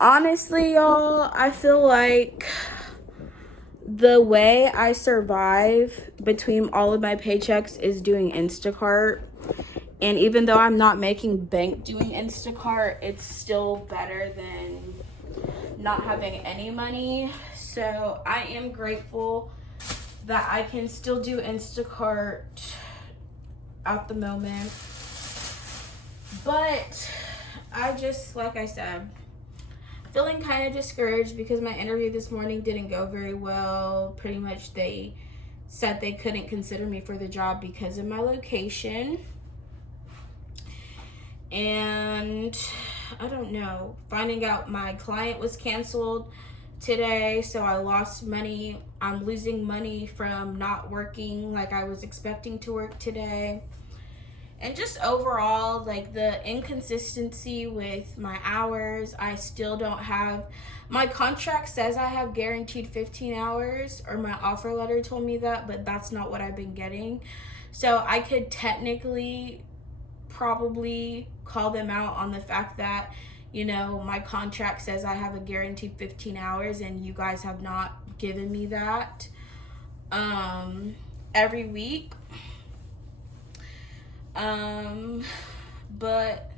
Honestly, y'all, I feel like the way I survive between all of my paychecks is doing Instacart. And even though I'm not making bank doing Instacart, it's still better than not having any money. So I am grateful that I can still do Instacart at the moment. But I just, like I said, feeling kind of discouraged because my interview this morning didn't go very well. Pretty much they said they couldn't consider me for the job because of my location. And I don't know, finding out my client was canceled today, so I lost money. I'm losing money from not working like I was expecting to work today. And just overall, like the inconsistency with my hours, I still don't have. My contract says I have guaranteed 15 hours, or my offer letter told me that, but that's not what I've been getting. So I could technically probably call them out on the fact that, my contract says I have a guaranteed 15 hours and you guys have not given me that every week. But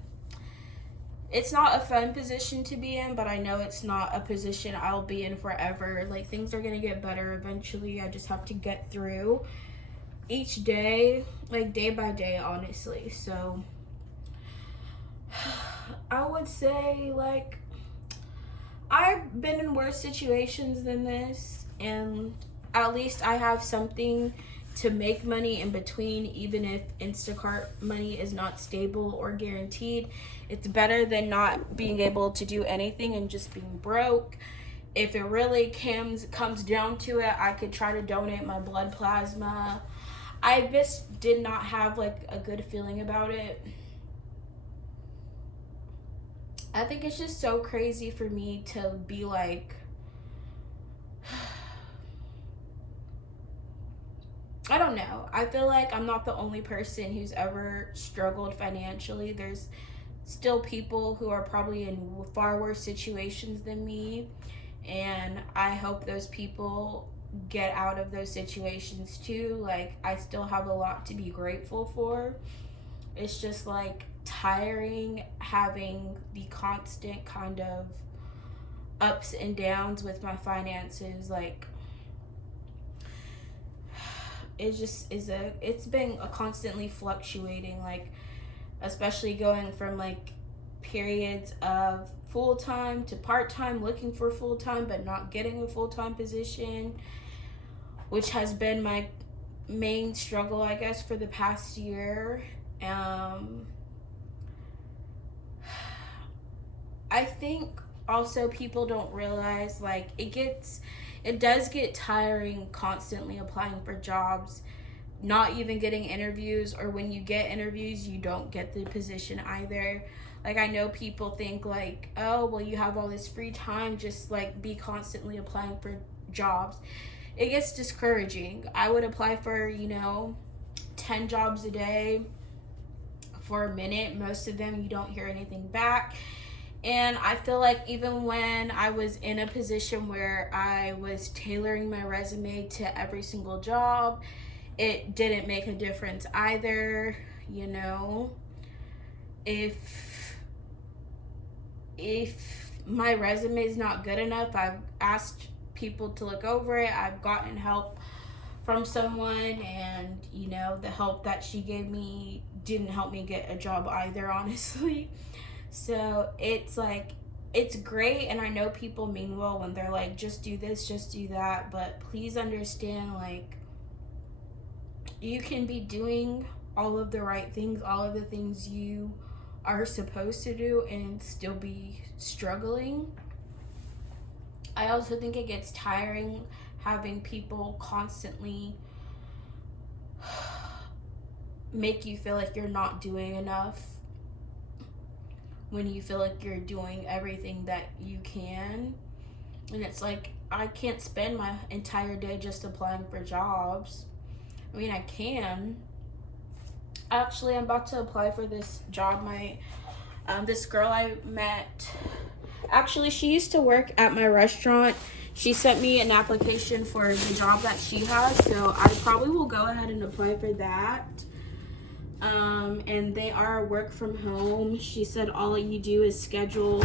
it's not a fun position to be in, but I know it's not a position I'll be in forever. Like, things are going to get better eventually. I just have to get through each day, like day by day, honestly. So I would say, like, I've been in worse situations than this, and at least I have something to make money in between, even if Instacart money is not stable or guaranteed. It's better than not being able to do anything and just being broke. If it really comes down to it, I could try to donate my blood plasma. I just did not have like a good feeling about it. I think it's just so crazy for me to be like, I don't know. I feel like I'm not the only person who's ever struggled financially. There's still people who are probably in far worse situations than me. And I hope those people get out of those situations too. Like, I still have a lot to be grateful for. It's just like tiring having the constant kind of ups and downs with my finances. Like, it's been a constantly fluctuating, like, especially going from like periods of full-time to part-time, looking for full-time but not getting a full-time position, which has been my main struggle, I guess, for the past year. I think also people don't realize, like, it does get tiring constantly applying for jobs, not even getting interviews, or when you get interviews you don't get the position either. Like, I know people think like, oh well, you have all this free time, just like be constantly applying for jobs. It gets discouraging. I would apply for 10 jobs a day for a minute. Most of them you don't hear anything back. And I feel like even when I was in a position where I was tailoring my resume to every single job, it didn't make a difference either. If my resume is not good enough, I've asked people to look over it. I've gotten help from someone, and the help that she gave me didn't help me get a job either, honestly. So it's like, it's great, and I know people mean well when they're like, just do this, just do that, but please understand, like, you can be doing all of the right things, all of the things you are supposed to do, and still be struggling. I also think it gets tiring having people constantly make you feel like you're not doing enough when you feel like you're doing everything that you can. And it's like, I can't spend my entire day just applying for jobs. I mean, I can. Actually, I'm about to apply for this job. This girl I met Actually, she used to work at my restaurant. She sent me an application for the job that she has, so I probably will go ahead and apply for that. And they are work from home. She said all you do is schedule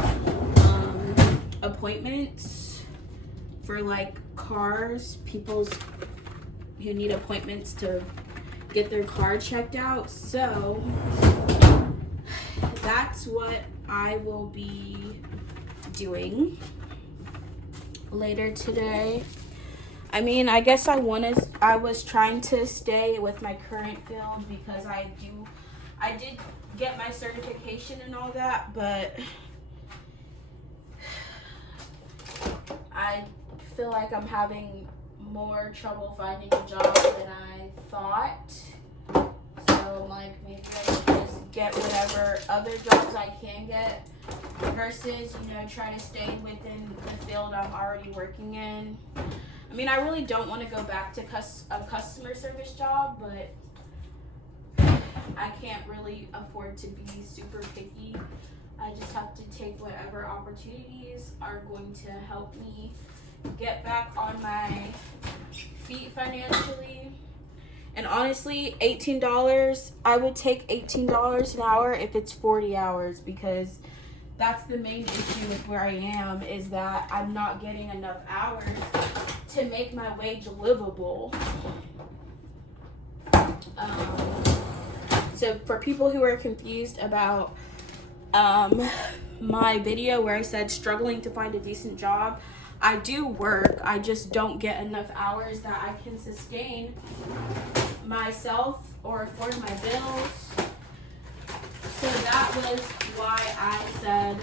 appointments for like cars, people's who need appointments to get their car checked out. So that's what I will be doing later today. I mean, I guess I was trying to stay with my current field because I did get my certification and all that, but I feel like I'm having more trouble finding a job than I thought. So like maybe I should just get whatever other jobs I can get versus, try to stay within the field I'm already working in. I mean, I really don't want to go back to a customer service job, but I can't really afford to be super picky. I just have to take whatever opportunities are going to help me get back on my feet financially. And honestly, $18, I would take $18 an hour if it's 40 hours, because that's the main issue with where I am, is that I'm not getting enough hours to make my wage livable. So for people who are confused about my video where I said struggling to find a decent job, I do work. I just don't get enough hours that I can sustain myself or afford my bills. So that was why I said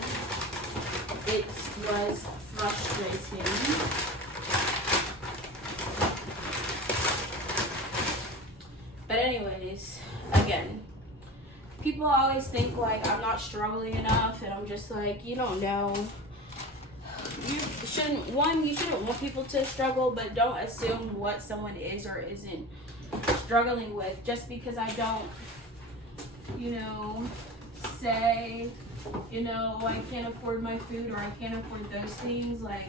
it was frustrating. But anyways, again, people always think like I'm not struggling enough, and I'm just like, you don't know. You shouldn't want people to struggle, but don't assume what someone is or isn't struggling with just because I don't, say, I can't afford my food or I can't afford those things. Like,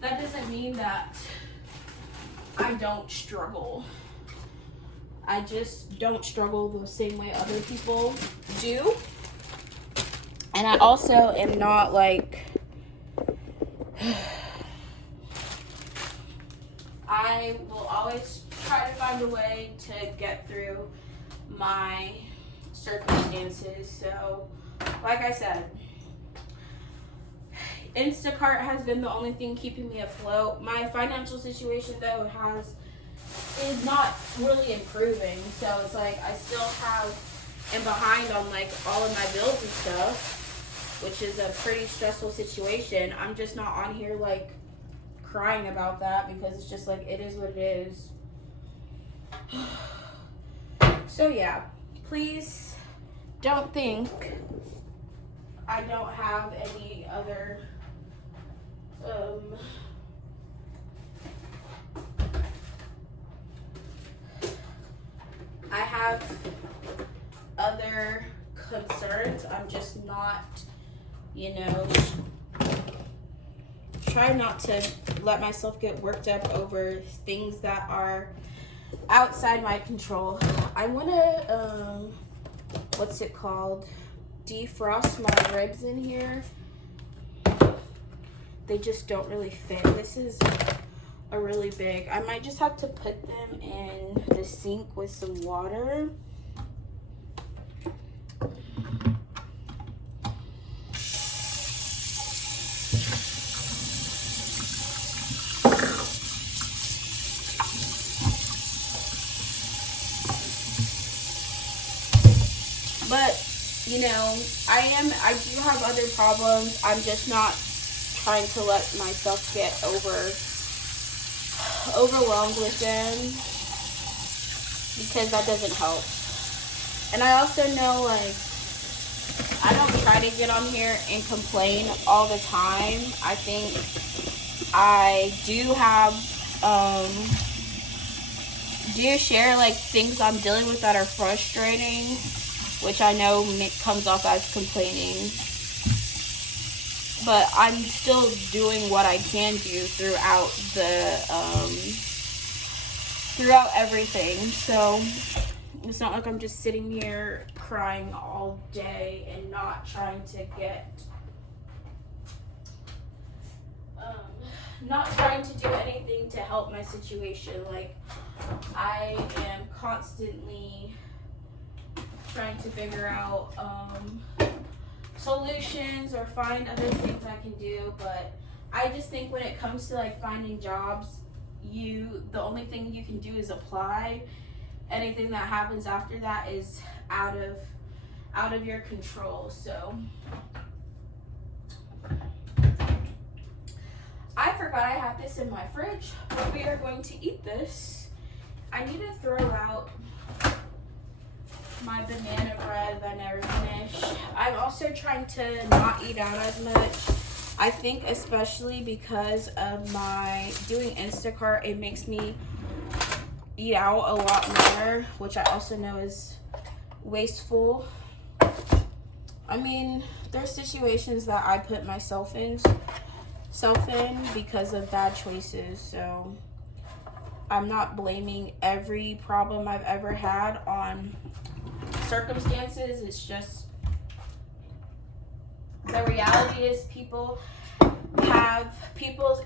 that doesn't mean that I don't struggle. I just don't struggle the same way other people do. And I also am not like, I will always try to find a way to get through my circumstances. So, like I said, Instacart has been the only thing keeping me afloat. My financial situation, though, is not really improving. So it's like I still am behind on like all of my bills and stuff, which is a pretty stressful situation. I'm just not on here like crying about that because it's just like it is what it is. So yeah, please don't think I don't have any other I have other concerns. I'm just not, try not to let myself get worked up over things that are outside my control. I want to, what's it called? Defrost my ribs in here. They just don't really fit. This is a really big. I might just have to put them in the sink with some water. But, I do have other problems. I'm just not trying to let myself get overwhelmed with them, because that doesn't help. And I also know, like, I don't try to get on here and complain all the time. I think I do share like things I'm dealing with that are frustrating, which I know comes off as complaining. but I'm still doing what I can do throughout everything. So it's not like I'm just sitting here crying all day and not trying to do anything to help my situation. Like, I am constantly trying to figure out solutions or find other things I can do. But I just think when it comes to like finding jobs, the only thing you can do is apply. Anything that happens after that is out of your control. So I forgot I have this in my fridge, but we are going to eat this. I need to throw out my banana bread that I never finished. I'm also trying to not eat out as much. I think especially because of my doing Instacart, it makes me eat out a lot more, which I also know is wasteful. I mean, there's situations that I put myself in because of bad choices. So I'm not blaming every problem I've ever had on circumstances. It's just the reality is people's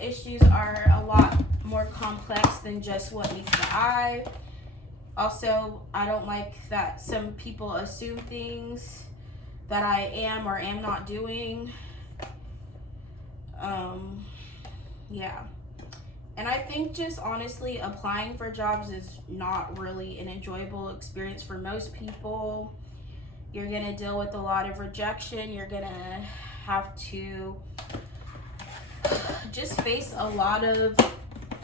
issues are a lot more complex than just what meets the eye. Also, I don't like that some people assume things that I am or am not doing. Yeah. And I think just honestly applying for jobs is not really an enjoyable experience for most people. You're going to deal with a lot of rejection. You're going to have to just face a lot of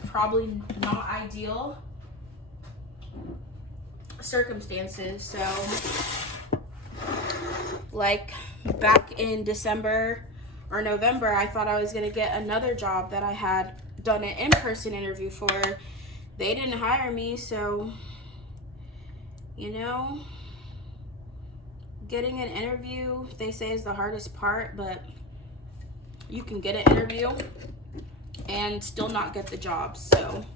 probably not ideal circumstances. So, like back in December or November, I thought I was going to get another job that I had done an in-person interview for. They didn't hire me, so, you know, getting an interview, they say, is the hardest part, but you can get an interview and still not get the job. So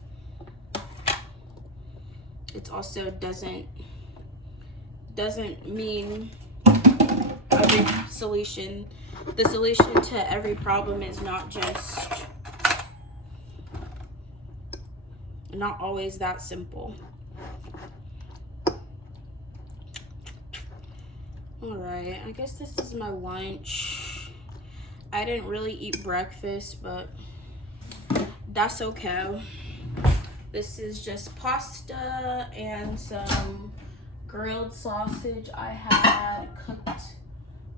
it also doesn't mean every solution. The solution to every problem is not always that simple. All right, I guess this is my lunch. I didn't really eat breakfast, but that's okay. This is just pasta and some grilled sausage I had cooked